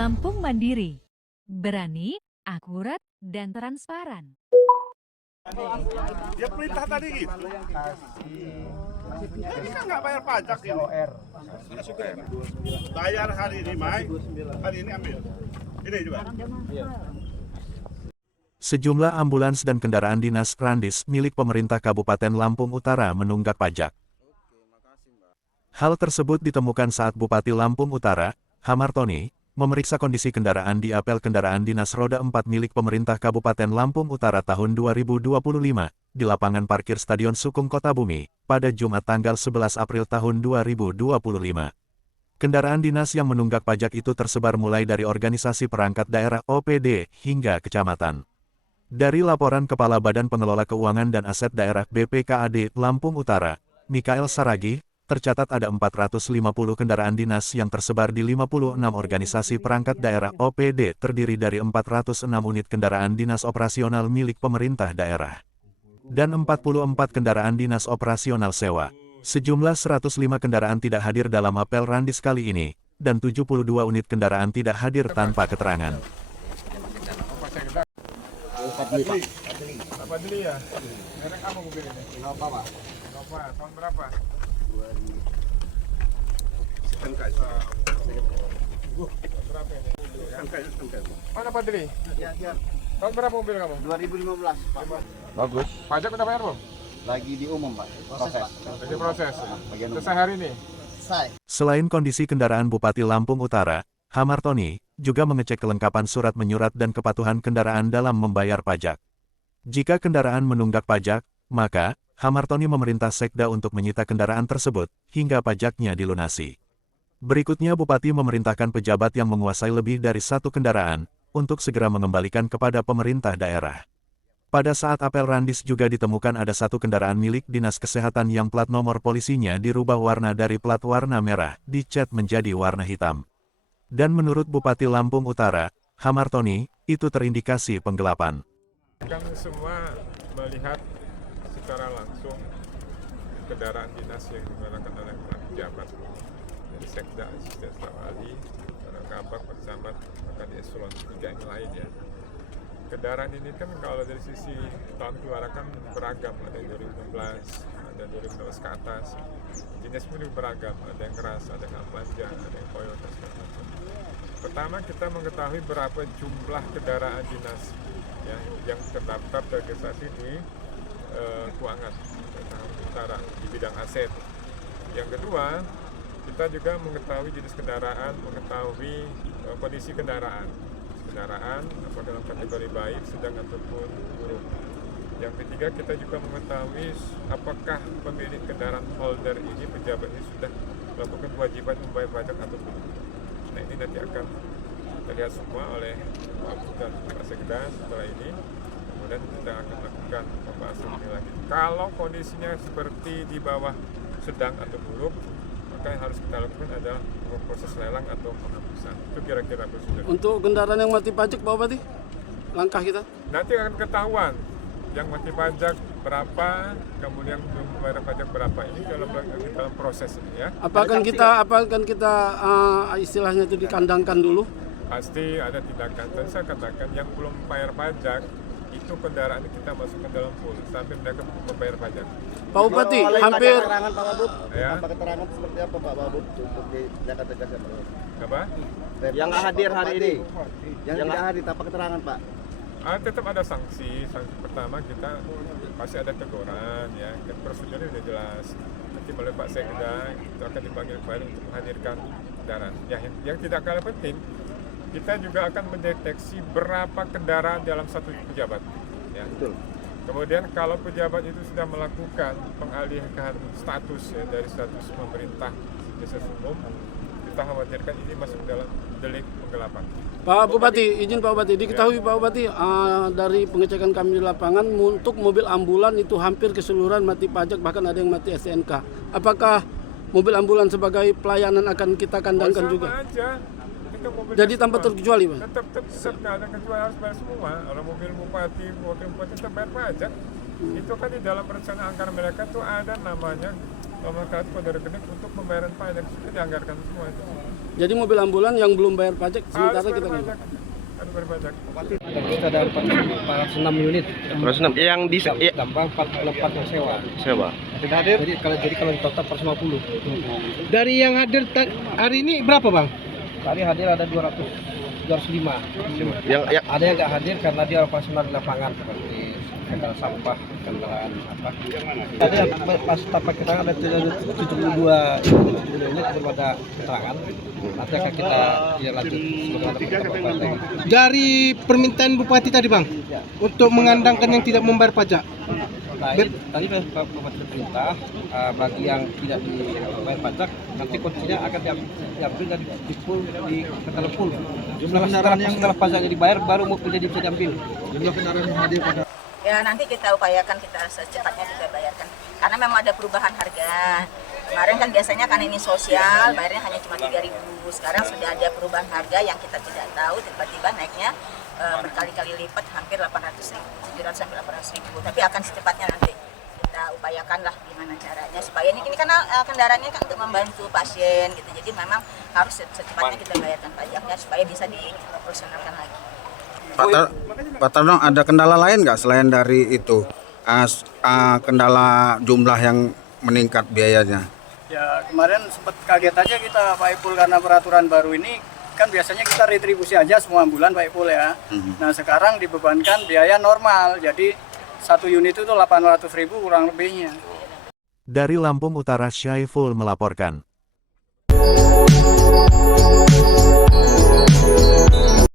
Lampung Mandiri. Berani, akurat, dan transparan. Ya perintah tadi gitu. Ini kan nggak bayar pajak ini. Bayar hari ini, Mai. Hari ini ambil. Ini juga. Sejumlah ambulans dan kendaraan dinas Randis milik pemerintah Kabupaten Lampung Utara menunggak pajak. Hal tersebut ditemukan saat Bupati Lampung Utara, Hamartoni, memeriksa kondisi kendaraan di apel kendaraan dinas roda 4 milik pemerintah Kabupaten Lampung Utara tahun 2025 di lapangan parkir Stadion Sukung Kota Bumi pada Jumat tanggal 11 April tahun 2025. Kendaraan dinas yang menunggak pajak itu tersebar mulai dari organisasi perangkat daerah OPD hingga kecamatan. Dari laporan Kepala Badan Pengelola Keuangan dan Aset Daerah BPKAD Lampung Utara, Mikael Saragih, tercatat ada 450 kendaraan dinas yang tersebar di 56 organisasi perangkat daerah OPD terdiri dari 406 unit kendaraan dinas operasional milik pemerintah daerah dan 44 kendaraan dinas operasional sewa. Sejumlah 105 kendaraan tidak hadir dalam apel Randis kali ini, dan 72 unit kendaraan tidak hadir tanpa keterangan. Apa dulu ya? Merek apa mobil ini? Innova, Pak. Innova, tahun berapa? 2000. Berapa ini? Mana Pak Dili? Ya. Tahun berapa mobil kamu? 2015, Pak. Bagus. Pajak udah bayar belum? Lagi di umum, Pak. Proses. Lagi proses. Bagian Selesai hari ini? Selesai. Selain kondisi kendaraan Bupati Lampung Utara, Hamartoni juga mengecek kelengkapan surat menyurat dan kepatuhan kendaraan dalam membayar pajak. Jika kendaraan menunggak pajak, maka Hamartoni memerintah Sekda untuk menyita kendaraan tersebut hingga pajaknya dilunasi. Berikutnya Bupati memerintahkan pejabat yang menguasai lebih dari satu kendaraan untuk segera mengembalikan kepada pemerintah daerah. Pada saat apel Randis juga ditemukan ada satu kendaraan milik Dinas Kesehatan yang plat nomor polisinya dirubah warna dari plat warna merah, dicat menjadi warna hitam. Dan menurut Bupati Lampung Utara, Hamartoni, itu terindikasi penggelapan. Kami semua melihat secara langsung kendaraan dinas yang digunakan oleh para pejabat dari Sekda, Asisten Staf Ahli, para Kabak, Pak Camat, bahkan di eselon 3 yang lain ya. Kendaraan ini kan kalau dari sisi tahun keluaran kan beragam, ada yang 2016, ada 2016 ke atas. Jenis pun beragam, ada yang keras, ada yang Avanza, ada yang Toyota segala macam. Pertama kita mengetahui berapa jumlah kendaraan dinas ya, yang terdaftar terregistrasi di keuangan utara di bidang aset. Yang kedua, kita juga mengetahui jenis kendaraan, mengetahui kondisi kendaraan, apakah dalam kategori baik, sedang ataupun buruk. Yang ketiga, kita juga mengetahui apakah pemilik kendaraan holder ini, pejabat ini sudah melakukan kewajiban membayar pajak atau belum. Nah ini nanti akan terlihat semua oleh Pak Bupati dan Pak Sekda setelah ini. Kemudian kita akan lakukan pembahasan ini lagi. Kalau kondisinya seperti di bawah sedang atau buruk, maka yang harus kita lakukan adalah proses lelang atau penghapusan. Itu kira-kira prosedur. Untuk kendaraan yang mati pajak, Pak Bupati, langkah kita? Nanti akan ketahuan yang mati pajak berapa, kemudian belum membayar pajak berapa. Ini dalam proses ini ya. Apakah kita istilahnya itu dikandangkan dulu? Pasti ada tindakan. Tadi saya katakan yang belum bayar pajak itu kendaraan kita masukkan dalam pool sampai mereka membayar pajak. Pak Bupati, hampir keterangan Pak Babut. Ya. Apa keterangan seperti apa Pak Babut untuk di Jakarta Jakarta? Apa? Yang nggak hadir hari ini. Yang tidak hadir apa keterangan Pak? Tetap ada sanksi. Sanksi pertama kita pasti ada teguran ya. Dan prosedurnya sudah jelas. Nanti oleh Pak Sekda itu akan dipanggil kembali untuk menghadirkan kendaraan. Yang tidak kalah penting, kita juga akan mendeteksi berapa kendaraan dalam satu pejabat. Ya. Betul. Kemudian kalau pejabat itu sudah melakukan pengalihan status ya, dari status pemerintah desa umum, kita khawatirkan ini masuk dalam delik penggelapan. Pak Bupati, izin Pak Bupati, diketahui Pak Bupati dari pengecekan kami di lapangan untuk mobil ambulan itu hampir keseluruhan mati pajak, bahkan ada yang mati STNK. Apakah mobil ambulan sebagai pelayanan akan kita kandangkan sama juga? Aja. Jadi tanpa terkecuali, Pak? Tetap nggak ada kecuali, harus bayar semua. Kalau mobil bupati, wakil bupati tetap bayar pajak. Itu kan di dalam rencana anggaran mereka tuh ada namanya nomor kartu kode rekening untuk pembayaran pajak sudah dianggarkan semua itu. Jadi mobil ambulan yang belum bayar pajak sementara Harus kita bayar nggak. pajak. Harus bayar pajak. Kita ada 406 unit. Terus yang di Tambah 44 yang sewa. sewa. Jadi kalau di total 450. Dari yang hadir hari ini berapa bang? Tadi hadir ada 205. Yang Ada yang nggak hadir karena dia operasional di lapangan seperti kendala sampah, kendaraan apa. Ada yang pas tapak keterangan ada 72 unit belum ada keterangan. Nanti akan kita lanjut sebagaimana penetapan lagi. Dari permintaan bupati tadi bang, untuk mengandangkan yang tidak membayar pajak. Nah, ini tadi Bapak perintah bagi yang tidak dibayar pajak nanti kuncinya akan diambil dan dipul di telepon. Jumlah kendaraan yang setelah pajaknya dibayar baru mau jadi bisa diambil. Jumlah kendaraan yang hadir pada Ya nanti kita upayakan kita secepatnya kita bayarkan karena memang ada perubahan harga. Kemarin kan biasanya kan ini sosial bayarnya hanya cuma 3.000, sekarang sudah ada perubahan harga yang kita tidak tahu tiba-tiba naiknya berkali-kali lipat hampir 800.000, 700 sampai 800.000. Tapi akan secepatnya nanti kita upayakan lah gimana caranya supaya ini karena kendaraannya kan untuk membantu pasien gitu. Jadi memang harus secepatnya kita bayarkan pajaknya supaya bisa dioperasionalkan lagi. Pak Tarno, ada kendala lain nggak selain dari itu? Kendala jumlah yang meningkat biayanya? Ya kemarin sempat kaget aja kita Pak Ipul karena peraturan baru ini kan biasanya kita retribusi aja semua ambulan Pak Ipul ya. Nah sekarang dibebankan biaya normal, jadi satu unit itu 800.000 kurang lebihnya. Dari Lampung Utara, Syaiful melaporkan.